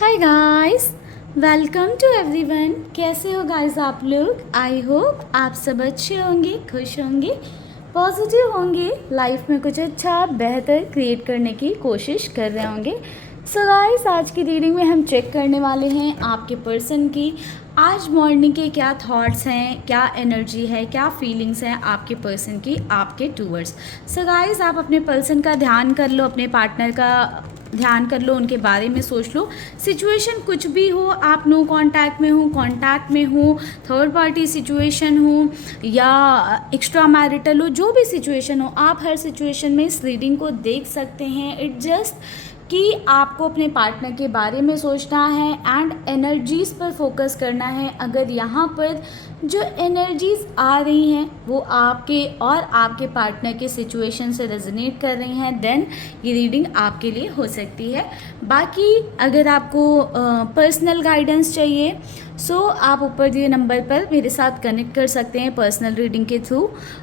Hi guys, welcome to everyone. कैसे हो guys आप लोग? आई होप आप सब अच्छे होंगे, खुश होंगे, पॉजिटिव होंगे, लाइफ में कुछ अच्छा बेहतर क्रिएट करने की कोशिश कर रहे होंगे। सो गाइस, आज की रीडिंग में हम चेक करने वाले हैं आपके पर्सन की आज मॉर्निंग के क्या थॉट्स हैं, क्या एनर्जी है, क्या फीलिंग्स हैं आपके पर्सन की आपके टूवर्ड्स। सो गाइस, आप अपने पर्सन का ध्यान कर लो, अपने पार्टनर का ध्यान कर लो, उनके बारे में सोच लो। सिचुएशन कुछ भी हो, आप नो कांटेक्ट में हो, कांटेक्ट में हो, थर्ड पार्टी सिचुएशन हो या एक्स्ट्रा मैरिटल हो, जो भी सिचुएशन हो, आप हर सिचुएशन में इस रीडिंग को देख सकते हैं। इट जस्ट कि आपको अपने पार्टनर के बारे में सोचना है एंड एनर्जीज़ पर फोकस करना है। अगर यहाँ पर जो एनर्जीज़ आ रही हैं वो आपके और आपके पार्टनर के सिचुएशन से रेजोनेट कर रही हैं, देन ये रीडिंग आपके लिए हो सकती है। बाकी अगर आपको पर्सनल गाइडेंस चाहिए सो आप ऊपर दिए नंबर पर मेरे साथ कनेक्ट कर सकते हैं पर्सनल रीडिंग के थ्रू।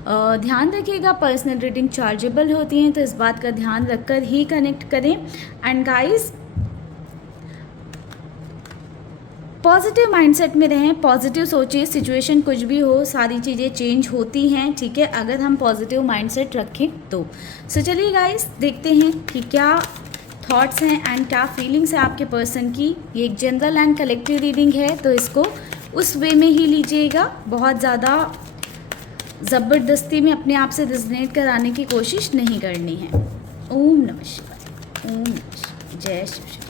ध्यान रखिएगा, पर्सनल रीडिंग चार्जेबल होती हैं, तो इस बात का ध्यान रखकर ही कनेक्ट करें। एंड गाइस, पॉजिटिव माइंडसेट में रहें, पॉजिटिव सोचिए। सिचुएशन कुछ भी हो, सारी चीज़ें चेंज होती हैं, ठीक है, अगर हम पॉजिटिव माइंडसेट रखें तो। सो चलिए गाइस, देखते हैं कि क्या थॉट्स हैं एंड क्या फीलिंग्स है आपके पर्सन की। ये एक जनरल एंड कलेक्टिव रीडिंग है, तो इसको उस वे में ही लीजिएगा। बहुत ज़्यादा ज़बरदस्ती में अपने आप से रिजनेट कराने की कोशिश नहीं करनी है। ओम नमः शिवाय, ओम नमः शिवाय, जय शिव शिव।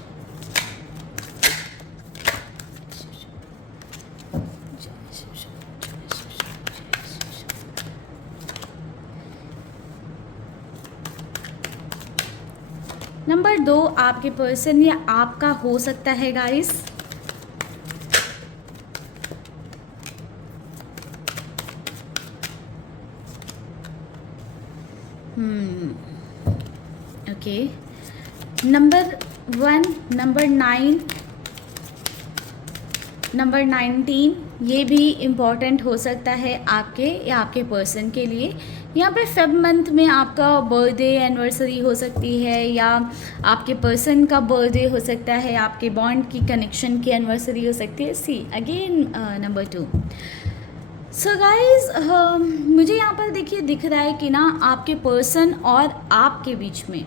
नंबर 2 आपके पर्सन या आपका हो सकता है guys. Okay, number 1, number 9, number 19, ये भी इम्पॉर्टेंट हो सकता है आपके या आपके पर्सन के लिए। यहाँ पे फेब मंथ में आपका बर्थडे एनिवर्सरी हो सकती है या आपके पर्सन का बर्थडे हो सकता है, आपके बॉन्ड की कनेक्शन की एनिवर्सरी हो सकती है। See again number 2। So guys, मुझे यहाँ पर देखिए दिख रहा है कि ना आपके पर्सन और आपके बीच में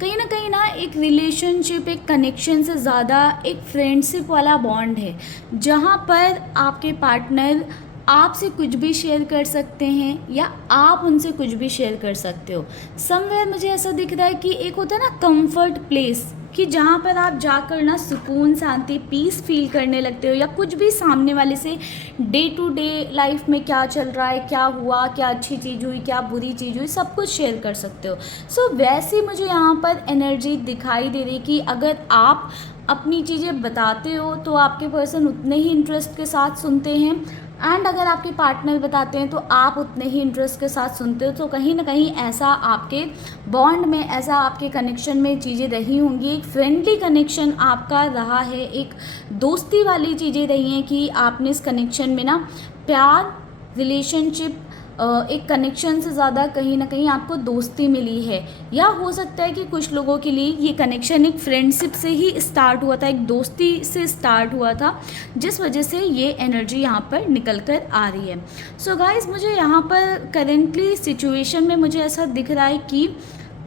कहीं ना एक रिलेशनशिप, एक कनेक्शन से ज़्यादा एक फ्रेंडशिप वाला बॉन्ड है, जहाँ पर आपके पार्टनर आपसे कुछ भी शेयर कर सकते हैं या आप उनसे कुछ भी शेयर कर सकते हो। समवेयर मुझे ऐसा दिख रहा है कि एक होता है ना कंफर्ट प्लेस, कि जहाँ पर आप जाकर ना सुकून, शांति, पीस फील करने लगते हो, या कुछ भी सामने वाले से डे टू डे लाइफ में क्या चल रहा है, क्या हुआ, क्या अच्छी चीज़ हुई, क्या बुरी चीज़ हुई, सब कुछ शेयर कर सकते हो। सो वैसे मुझे यहाँ पर एनर्जी दिखाई दे रही कि अगर आप अपनी चीज़ें बताते हो तो आपके पर्सन उतने ही इंटरेस्ट के साथ सुनते हैं, एंड अगर आपके पार्टनर बताते हैं तो आप उतने ही इंटरेस्ट के साथ सुनते हो। तो कहीं ना कहीं ऐसा आपके बॉन्ड में, ऐसा आपके कनेक्शन में चीज़ें रही होंगी। एक फ्रेंडली कनेक्शन आपका रहा है, एक दोस्ती वाली चीज़ें रही हैं कि आपने इस कनेक्शन में ना प्यार, रिलेशनशिप, एक कनेक्शन से ज़्यादा कहीं ना कहीं आपको दोस्ती मिली है। या हो सकता है कि कुछ लोगों के लिए ये कनेक्शन एक फ्रेंडशिप से ही स्टार्ट हुआ था, एक दोस्ती से स्टार्ट हुआ था, जिस वजह से ये एनर्जी यहाँ पर निकल कर आ रही है। सो गाइस, मुझे यहाँ पर करेंटली सिचुएशन में मुझे ऐसा दिख रहा है कि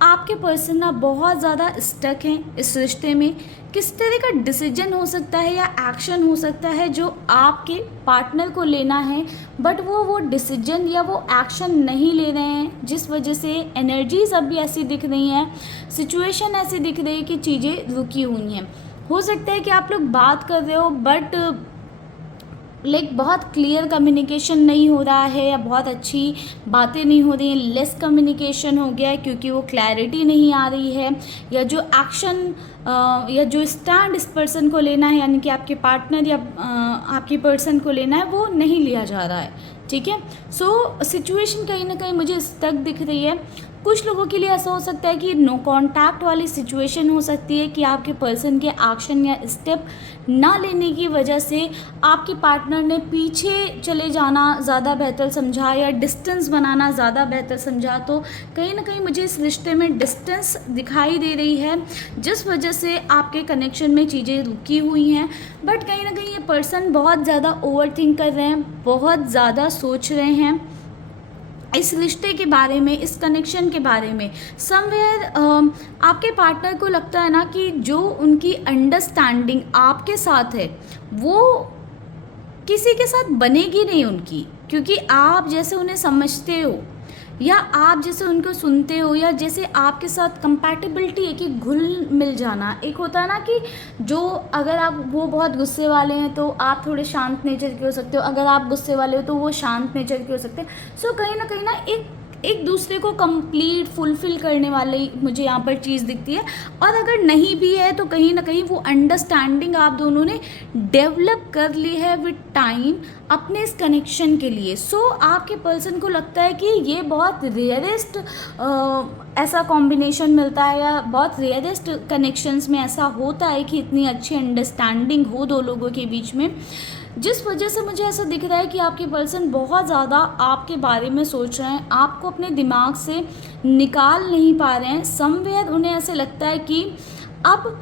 आपके पर्सन ना बहुत ज़्यादा स्टक हैं इस रिश्ते में। किस तरह का डिसीजन हो सकता है या एक्शन हो सकता है जो आपके पार्टनर को लेना है, बट वो डिसीजन या वो एक्शन नहीं ले रहे हैं, जिस वजह से एनर्जीज अभी ऐसी दिख रही हैं, सिचुएशन ऐसी दिख रही है कि चीज़ें रुकी हुई हैं। हो सकता है कि आप लोग बात कर रहे हो बट बहुत क्लियर कम्युनिकेशन नहीं हो रहा है, या बहुत अच्छी बातें नहीं हो रही हैं, लेस कम्युनिकेशन हो गया है क्योंकि वो क्लैरिटी नहीं आ रही है, या जो एक्शन या जो स्टैंड इस पर्सन को लेना है, यानी कि आपके पार्टनर या आपकी पर्सन को लेना है, वो नहीं लिया जा रहा है। ठीक है, सो सिचुएशन कहीं ना कहीं मुझे स्टक दिख रही है। कुछ लोगों के लिए ऐसा हो सकता है कि नो कांटेक्ट वाली सिचुएशन हो सकती है कि आपके पर्सन के एक्शन या स्टेप ना लेने की वजह से आपके पार्टनर ने पीछे चले जाना ज़्यादा बेहतर समझा या डिस्टेंस बनाना ज़्यादा बेहतर समझा। तो कहीं ना कहीं मुझे इस रिश्ते में डिस्टेंस दिखाई दे रही है, जिस वजह से आपके कनेक्शन में चीज़ें रुकी हुई हैं। बट कहीं ना कहीं ये पर्सन बहुत ज़्यादा ओवर थिंक कर रहे हैं, बहुत ज़्यादा सोच रहे हैं इस रिश्ते के बारे में, इस कनेक्शन के बारे में। समवेयर आपके पार्टनर को लगता है ना कि जो उनकी अंडरस्टैंडिंग आपके साथ है वो किसी के साथ बनेगी नहीं उनकी, क्योंकि आप जैसे उन्हें समझते हो या आप जैसे उनको सुनते हो या जैसे आपके साथ कंपैटिबिलिटी है कि घुल मिल जाना। एक होता है ना कि जो अगर आप वो बहुत गुस्से वाले हैं तो आप थोड़े शांत नेचर के हो सकते हो, अगर आप गुस्से वाले हो तो वो शांत नेचर के हो सकते हैं। सो कहीं ना एक दूसरे को कंप्लीट फुलफ़िल करने वाली मुझे यहाँ पर चीज़ दिखती है। और अगर नहीं भी है तो कहीं ना कहीं वो अंडरस्टैंडिंग आप दोनों ने डेवलप कर ली है विद टाइम अपने इस कनेक्शन के लिए। सो आपके पर्सन को लगता है कि ये बहुत रेयरेस्ट ऐसा कॉम्बिनेशन मिलता है या बहुत रेयरेस्ट कनेक्शंस में ऐसा होता है कि इतनी अच्छी अंडरस्टैंडिंग हो दो लोगों के बीच में, जिस वजह से मुझे ऐसा दिख रहा है कि आपके पर्सन बहुत ज़्यादा आपके बारे में सोच रहे हैं, आपको अपने दिमाग से निकाल नहीं पा रहे हैं। समवेयर उन्हें ऐसे लगता है कि अब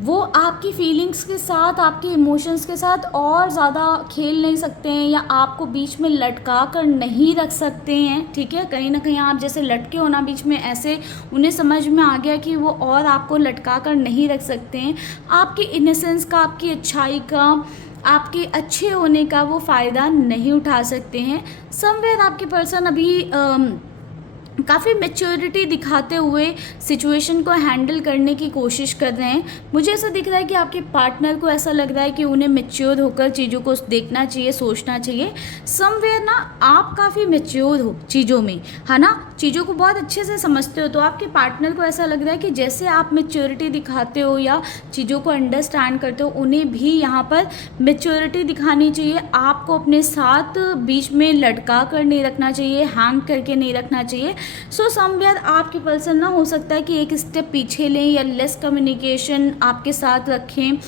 वो आपकी फीलिंग्स के साथ, आपके इमोशंस के साथ और ज़्यादा खेल नहीं सकते हैं या आपको बीच में लटका कर नहीं रख सकते हैं। ठीक है, कहीं ना कहीं आप जैसे लटके हो ना बीच में, ऐसे उन्हें समझ में आ गया कि वो और आपको लटका कर नहीं रख सकते हैं। आपकी इनोसेंस का, आपकी अच्छाई का, आपके अच्छे होने का वो फ़ायदा नहीं उठा सकते हैं। समवेयर आपके पर्सन अभी काफ़ी मैच्योरिटी दिखाते हुए सिचुएशन को हैंडल करने की कोशिश कर रहे हैं। मुझे ऐसा दिख रहा है कि आपके पार्टनर को ऐसा लग रहा है कि उन्हें मैच्योर होकर चीज़ों को देखना चाहिए, सोचना चाहिए। समवेयर ना आप काफ़ी मैच्योर हो चीज़ों में, है ना, चीज़ों को बहुत अच्छे से समझते हो। तो आपके पार्टनर को ऐसा लग रहा है कि जैसे आप मैच्योरिटी दिखाते हो या चीज़ों को अंडरस्टैंड करते हो, उन्हें भी यहाँ पर मैच्योरिटी दिखानी चाहिए। आपको अपने साथ बीच में लटका कर नहीं रखना चाहिए, हैंग करके नहीं रखना चाहिए। सो समवेयर आपके पर्सन ना हो सकता है कि एक स्टेप पीछे लें या लेस कम्युनिकेशन आपके साथ रखें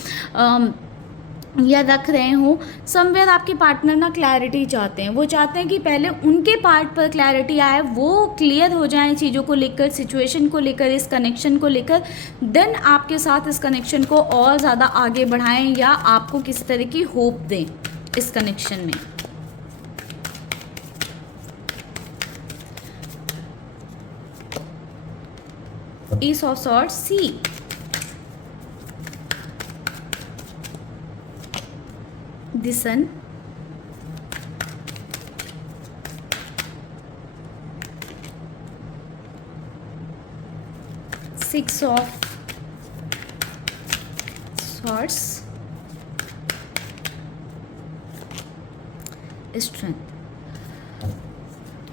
या रख रहे हो। समवेयर आपके पार्टनर ना क्लैरिटी चाहते हैं, वो चाहते हैं कि पहले उनके पार्ट पर क्लैरिटी आए, वो क्लियर हो जाएं चीज़ों को लेकर, सिचुएशन को लेकर, इस कनेक्शन को लेकर, देन आपके साथ इस कनेक्शन को और ज़्यादा आगे बढ़ाएं या आपको किसी तरह की होप दें इस कनेक्शन में। Ace of Swords, C. The Sun. Six of Swords. Strength.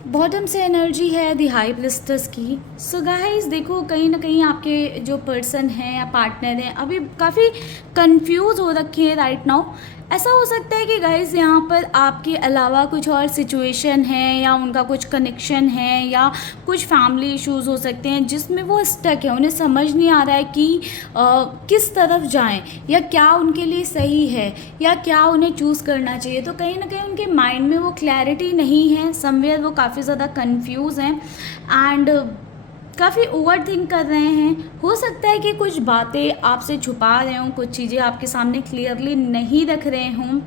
Bottom से एनर्जी है दी हाई प्रिस्टेस की। सो गाइस देखो, कहीं ना कहीं आपके जो पर्सन हैं या पार्टनर हैं अभी काफ़ी कंफ्यूज हो रखे हैं राइट नाउ। ऐसा हो सकता है कि गाइस यहाँ पर आपके अलावा कुछ और सिचुएशन है या उनका कुछ कनेक्शन है या कुछ फैमिली इश्यूज हो सकते हैं जिसमें वो स्टक है, उन्हें समझ नहीं आ रहा है कि किस तरफ जाएं या क्या उनके लिए सही है या क्या उन्हें चूज़ करना चाहिए। तो कहीं ना कहीं उनके माइंड में वो क्लैरिटी नहीं है। समवेयर वो काफ़ी ज़्यादा कंफ्यूज हैं एंड काफ़ी ओवर थिंक कर रहे हैं। हो सकता है कि कुछ बातें आपसे छुपा रहे हों, कुछ चीज़ें आपके सामने क्लियरली नहीं रख रहे हों।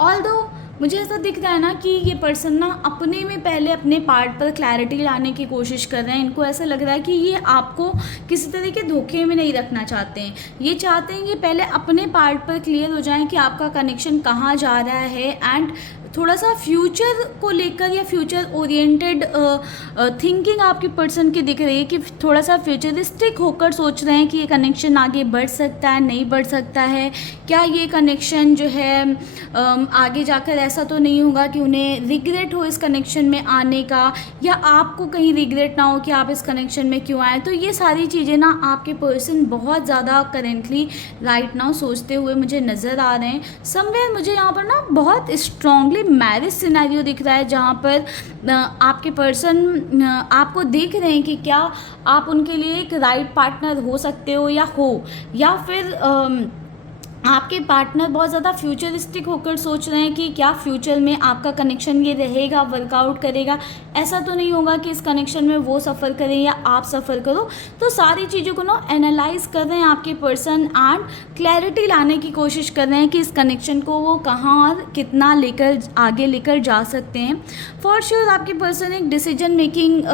ऑल्दो मुझे ऐसा दिख रहा है ना कि ये पर्सन ना अपने में पहले अपने पार्ट पर क्लैरिटी लाने की कोशिश कर रहे हैं। इनको ऐसा लग रहा है कि ये आपको किसी तरह के धोखे में नहीं रखना चाहते हैं। ये चाहते हैं कि पहले अपने पार्ट पर क्लियर हो जाएं कि आपका कनेक्शन कहाँ जा रहा है एंड थोड़ा सा फ्यूचर को लेकर या फ्यूचर ओरिएंटेड थिंकिंग आपके पर्सन की दिख रही है कि थोड़ा सा फ्यूचरिस्टिक होकर सोच रहे हैं कि ये कनेक्शन आगे बढ़ सकता है, नहीं बढ़ सकता है, क्या ये कनेक्शन जो है आगे जाकर ऐसा तो नहीं होगा कि उन्हें रिग्रेट हो इस कनेक्शन में आने का या आपको कहीं रिग्रेट ना हो कि आप इस कनेक्शन में क्यों आए। तो ये सारी चीज़ें ना आपके पर्सन बहुत ज़्यादा करेंटली राइट नाउ सोचते हुए मुझे नज़र आ रहे हैं। समवेयर मुझे यहाँ पर ना बहुत स्ट्रांगली मैरिज सिनेरियो दिख रहा है जहाँ पर आपके पर्सन आपको देख रहे हैं कि क्या आप उनके लिए एक राइट पार्टनर हो सकते हो या फिर आपके पार्टनर बहुत ज़्यादा फ्यूचरिस्टिक होकर सोच रहे हैं कि क्या फ्यूचर में आपका कनेक्शन ये रहेगा, वर्कआउट करेगा। ऐसा तो नहीं होगा कि इस कनेक्शन में वो सफ़र करें या आप सफ़र करो। तो सारी चीज़ों को ना एनालाइज कर रहे हैं आपके पर्सन एंड क्लैरिटी लाने की कोशिश कर रहे हैं कि इस कनेक्शन को वो कहाँ और कितना आगे लेकर जा सकते हैं। फॉर श्योर आपके पर्सन एक डिसीजन मेकिंग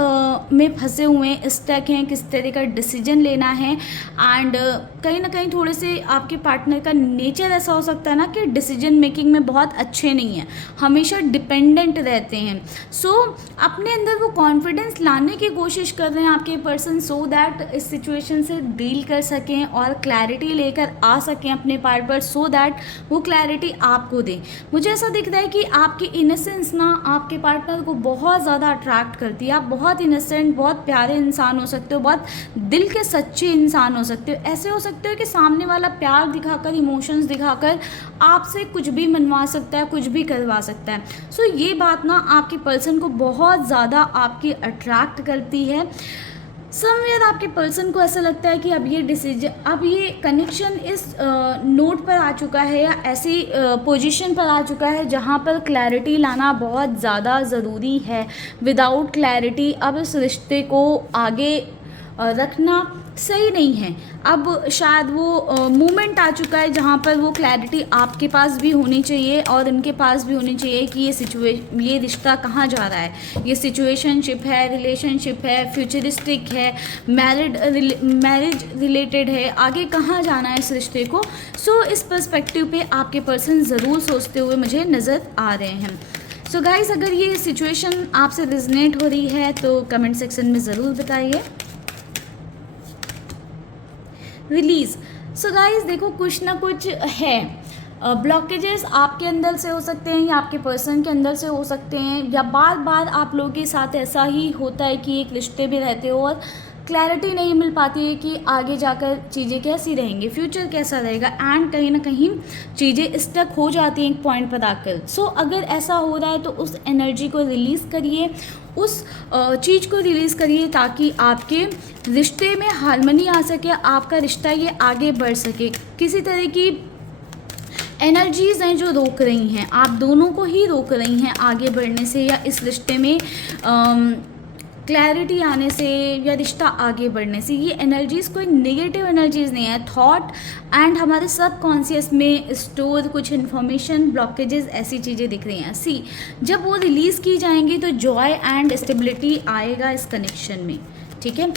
में फंसे हुए हैं, स्टक हैं, किस तरह का डिसीजन लेना है। एंड कहीं ना कहीं थोड़े से आपके पार्टनर का नेचर ऐसा हो सकता है ना कि डिसीजन मेकिंग में बहुत अच्छे नहीं हैं, हमेशा डिपेंडेंट रहते हैं। सो अपने अंदर वो कॉन्फिडेंस लाने की कोशिश कर रहे हैं आपके पर्सन, सो दैट इस सिचुएशन से डील कर सकें और क्लैरिटी लेकर आ सकें अपने पार्ट पर, सो दैट वो क्लैरिटी आपको दें। मुझे ऐसा दिख रहा है कि आपकी इनोसेंस ना आपके पार्टनर को बहुत ज़्यादा अट्रैक्ट करती है। आप बहुत इनोसेंट, बहुत प्यारे इंसान हो सकते हो, बहुत दिल के सच्चे इंसान हो सकते हो। ऐसे हो सकते हो कि सामने वाला प्यार दिखाकर, इमोशंस दिखाकर आपसे कुछ भी मनवा सकता है, कुछ भी करवा सकता है। सो ये बात ना आपके पर्सन को बहुत ज़्यादा आपकी अट्रैक्ट करती है। समवेयर आपके पर्सन को ऐसा लगता है कि अब ये कनेक्शन इस नोट पर आ चुका है या ऐसी पोजीशन पर आ चुका है जहाँ पर क्लैरिटी लाना बहुत ज़्यादा ज़रूरी है। विदाउट क्लैरिटी अब इस रिश्ते को आगे रखना सही नहीं है। अब शायद वो मोमेंट आ चुका है जहाँ पर वो क्लैरिटी आपके पास भी होनी चाहिए और उनके पास भी होनी चाहिए कि ये रिश्ता कहाँ जा रहा है। ये सिचुएशनशिप है, रिलेशनशिप है, फ्यूचरिस्टिक है, मैरिज रिलेटेड है, आगे कहाँ जाना है इस रिश्ते को। सो इस पर्सपेक्टिव पे आपके पर्सन ज़रूर सोचते हुए मुझे नज़र आ रहे हैं। सो गाइस, अगर ये सिचुएशन आपसे रिजनेट हो रही है तो कमेंट सेक्शन में ज़रूर बताइए। रिलीज़। सो गाइस देखो, कुछ ना कुछ है, ब्लॉकेजेस आपके अंदर से हो सकते हैं या आपके पर्सन के अंदर से हो सकते हैं, या बार बार आप लोगों के साथ ऐसा ही होता है कि एक रिश्ते में रहते हो और क्लैरिटी नहीं मिल पाती है कि आगे जाकर चीज़ें कैसी रहेंगी, फ्यूचर कैसा रहेगा, एंड कहीं ना कहीं चीज़ें स्टक हो जाती हैं एक पॉइंट पर आकर। सो अगर ऐसा हो रहा है तो उस एनर्जी को रिलीज़ करिए, उस चीज़ को रिलीज़ करिए ताकि आपके रिश्ते में हार्मनी आ सके, आपका रिश्ता ये आगे बढ़ सके। किसी तरह की एनर्जीज़ हैं जो रोक रही हैं, आप दोनों को ही रोक रही हैं आगे बढ़ने से या इस रिश्ते में क्लैरिटी आने से या रिश्ता आगे बढ़ने से। ये एनर्जीज़ कोई नेगेटिव एनर्जीज़ नहीं है, थॉट एंड हमारे सबकॉन्शियस में स्टोर कुछ इन्फॉर्मेशन, ब्लॉकेजेस, ऐसी चीज़ें दिख रही हैं। जब वो रिलीज़ की जाएंगी तो जॉय एंड स्टेबिलिटी आएगा इस कनेक्शन में। ठीक है,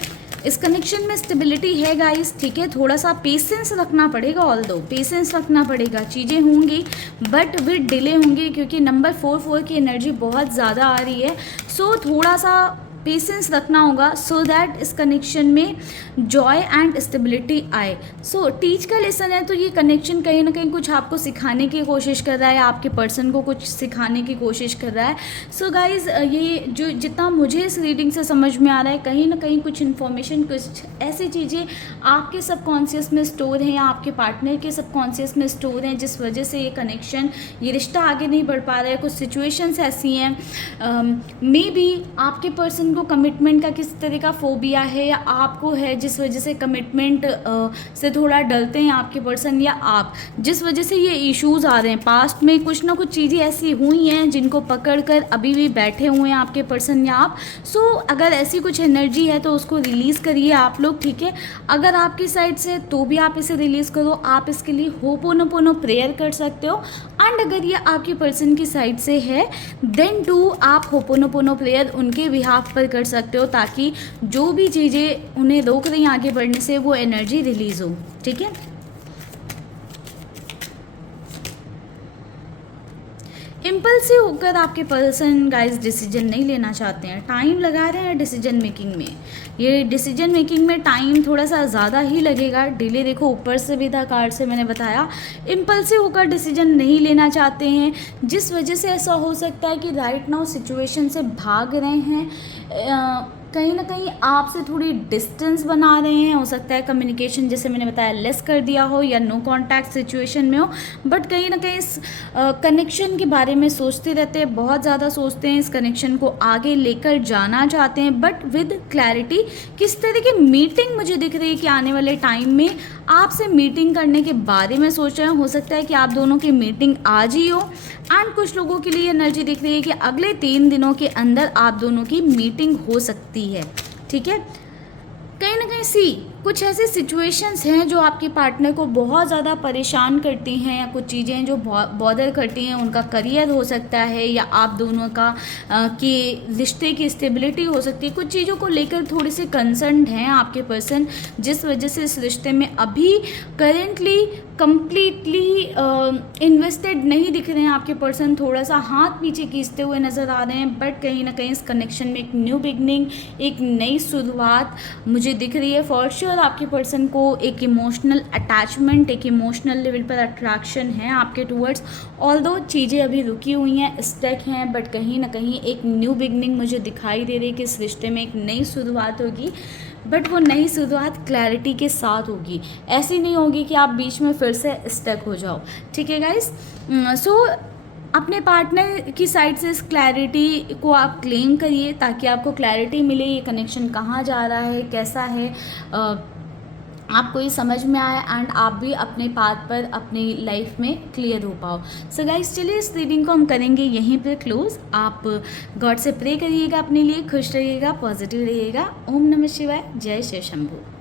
इस कनेक्शन में स्टेबिलिटी है गाइस। ठीक है, थोड़ा सा पेशेंस रखना पड़ेगा, ऑल्दो पेशेंस रखना पड़ेगा, चीज़ें होंगी बट विद डिले होंगी क्योंकि नंबर 4 की एनर्जी बहुत ज़्यादा आ रही है। सो थोड़ा सा पेशेंस रखना होगा सो दैट इस कनेक्शन में जॉय एंड स्टेबिलिटी आए। सो टीच का लेसन है तो ये कनेक्शन कहीं ना कहीं कुछ आपको सिखाने की कोशिश कर रहा है, आपके पर्सन को कुछ सिखाने की कोशिश कर रहा है। सो गाइज, ये जो जितना मुझे इस रीडिंग से समझ में आ रहा है, कहीं ना कहीं कुछ इन्फॉर्मेशन, कुछ ऐसी चीज़ें आपके सबकॉन्शियस में स्टोर हैं या आपके पार्टनर के सबकॉन्शियस में स्टोर हैं जिस वजह से ये कनेक्शन, ये रिश्ता आगे नहीं बढ़ पा रहा है। कुछ सिचुएशंस ऐसी हैं, मे बी आपके पर्सन को कमिटमेंट का किस तरह का फोबिया है या आपको है जिस वजह से कमिटमेंट से थोड़ा डरते हैं आपके पर्सन, या आप जिस वजह से ये इश्यूज़ आ रहे हैं। पास्ट में कुछ ना कुछ चीज़ें ऐसी हुई हैं जिनको पकड़कर अभी भी बैठे हुए हैं आपके पर्सन या आप। सो अगर ऐसी कुछ एनर्जी है तो उसको रिलीज़ करिए आप लोग। ठीक है, अगर आपकी साइड से तो भी आप इसे रिलीज़ करो, आप इसके लिए होपोनोपोनो प्रेयर कर सकते हो। एंड अगर ये आपके पर्सन की साइड से है देन टू आप होपोनोपोनो प्रेयर उनके बिहाफ पर कर सकते हो ताकि जो भी चीज़ें उन्हें रोक रही हैं आगे बढ़ने से वो एनर्जी रिलीज हो। ठीक है, इम्पल्सिव होकर आपके पर्सन गाइस डिसीजन नहीं लेना चाहते हैं, टाइम लगा रहे हैं डिसीजन मेकिंग में। ये डिसीजन मेकिंग में टाइम थोड़ा सा ज़्यादा ही लगेगा, डिले देखो ऊपर से भी था कार्ड से मैंने बताया। इम्पल्सिव होकर डिसीजन नहीं लेना चाहते हैं जिस वजह से ऐसा हो सकता है कि राइट नाउ सिचुएशन से भाग रहे हैं। कहीं ना कहीं आपसे थोड़ी डिस्टेंस बना रहे हैं। हो सकता है कम्युनिकेशन जैसे मैंने बताया लेस कर दिया हो या नो कांटेक्ट सिचुएशन में हो, बट कहीं ना कहीं इस कनेक्शन के बारे में सोचते रहते हैं, बहुत ज़्यादा सोचते हैं, इस कनेक्शन को आगे लेकर जाना चाहते हैं, बट विद क्लैरिटी। किस तरह की मीटिंग मुझे दिख रही है कि आने वाले टाइम में आपसे मीटिंग करने के बारे में सोच रहे हैं। हो सकता है कि आप दोनों की मीटिंग आज ही हो, एंड कुछ लोगों के लिए एनर्जी दिख रही है कि अगले 3 दिनों के अंदर आप दोनों की मीटिंग हो सकती है। ठीक है, कहीं ना कहीं कुछ ऐसे सिचुएशंस हैं जो आपके पार्टनर को बहुत ज़्यादा परेशान करती हैं, या कुछ चीज़ें जो बॉदर करती हैं। उनका करियर हो सकता है, या आप दोनों का कि रिश्ते की स्टेबिलिटी हो सकती है। कुछ चीज़ों को लेकर थोड़े से कंसर्न्ड हैं आपके पर्सन, जिस वजह से इस रिश्ते में अभी करेंटली कम्प्लीटली इन्वेस्टेड नहीं दिख रहे हैं। आपके पर्सन थोड़ा सा हाथ पीछे खींचते हुए नज़र आ रहे हैं, बट कहीं ना कहीं इस कनेक्शन में एक न्यू बिगनिंग, एक नई शुरुआत मुझे दिख रही है। फॉर श्योर आपके पर्सन को एक इमोशनल अटैचमेंट, एक इमोशनल लेवल पर अट्रैक्शन है आपके टूवर्ड्स। ऑल्दो चीज़ें अभी रुकी हुई हैं, स्टक हैं, बट कहीं ना कहीं एक न्यू बिगनिंग मुझे दिखाई दे रही है कि इस रिश्ते में एक नई शुरुआत होगी, बट वो नई शुरुआत क्लैरिटी के साथ होगी। ऐसी नहीं होगी कि आप बीच में फिर से स्टक हो जाओ। ठीक है गाइस, सो अपने पार्टनर की साइड से इस क्लैरिटी को आप क्लेम करिए, ताकि आपको क्लैरिटी मिले ये कनेक्शन कहाँ जा रहा है, कैसा है, आपको ये समझ में आए, एंड आप भी अपने पाथ पर अपनी लाइफ में क्लियर हो पाओ। सो गाइस, चलिए इस रीडिंग को हम करेंगे यहीं पर क्लोज। आप गॉड से प्रे करिएगा, अपने लिए खुश रहिएगा, पॉजिटिव रहिएगा। ओम नमः शिवाय, जय शिव शंभू।